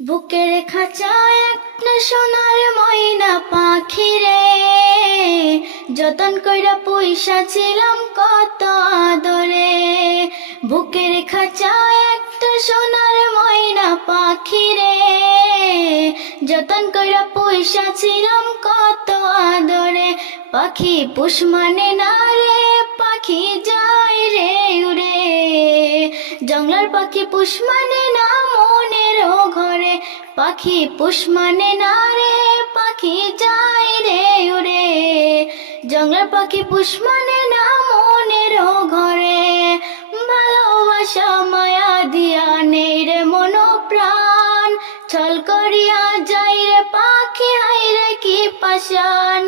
বুকের খাঁচায় একটা সোনার ময়না পাখি রে, যতন কইরা পয়সা ছিলাম কত আদরে। বুকের খাঁচায় একটা সোনার ময়না পাখি রে, যতন কইরা পয়সা ছিলাম কত আদরে। পাখি পুষ মানে না রে, পাখি যায় রে উড়ে। জঙ্গলার পাখি পুষ মানে না মনের ঘরে। পাখি পুষ মানে না রে, পাখি যায় রে উড়ে। জঙ্গলার পাখি পুষ মানে না মনের ঘরে। ভালোবাসা মায়া দিয়া নেই রে মন প্রাণ, ছল করিয়া যাই রে পাখি হাই রে কি পাশান।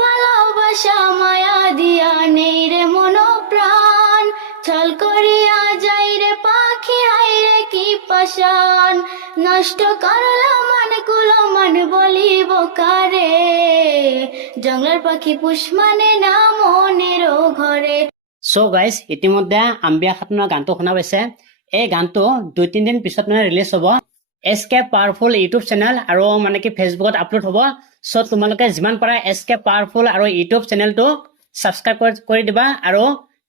ভালোবাসা মায়া দিয়া নেই রে মন প্রাণ, ছল করিয়া যাই রে পাখি হাই রে কি পাশান। নষ্ট করলা মান কুলো মান বলিব কারে, জঙ্গলার পাখি পুষ মানে না মনের ঘরে। সো গাইজ, ইতিমধ্যে আম্বিয়া খাতুনৰ গানটো শুনা পাইছে। এই গানটো 2-3 দিন পিছত ৰিলিজ হ'ব। SK পাৱাৰফুল ইউটিউব চেনেল আৰু কি ফেচবুকত আপলোড হ'ব। সো তোমালোকে যিমান পাৰা SK পাৱাৰফুল আৰু ইউটিউব চেনেলটো ছাবস্ক্ৰাইব কৰি দিবা আৰু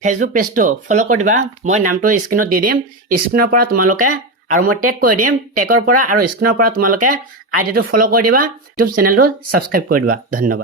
ফেচবুক পেজটো ফ'ল' কৰি দিবা। মই নামটো স্ক্ৰীণত দি দিম। স্ক্ৰীণৰ পৰা তোমালোকে আৰু মই টেগ কৰি দিম। টেগৰ পৰা আৰু স্ক্ৰীণৰ পৰা তোমালোকে আইডিটো ফ'ল' কৰি দিবা, ইউটিউব চেনেলটো ছাবস্ক্ৰাইব কৰি দিবা। ধন্যবাদ।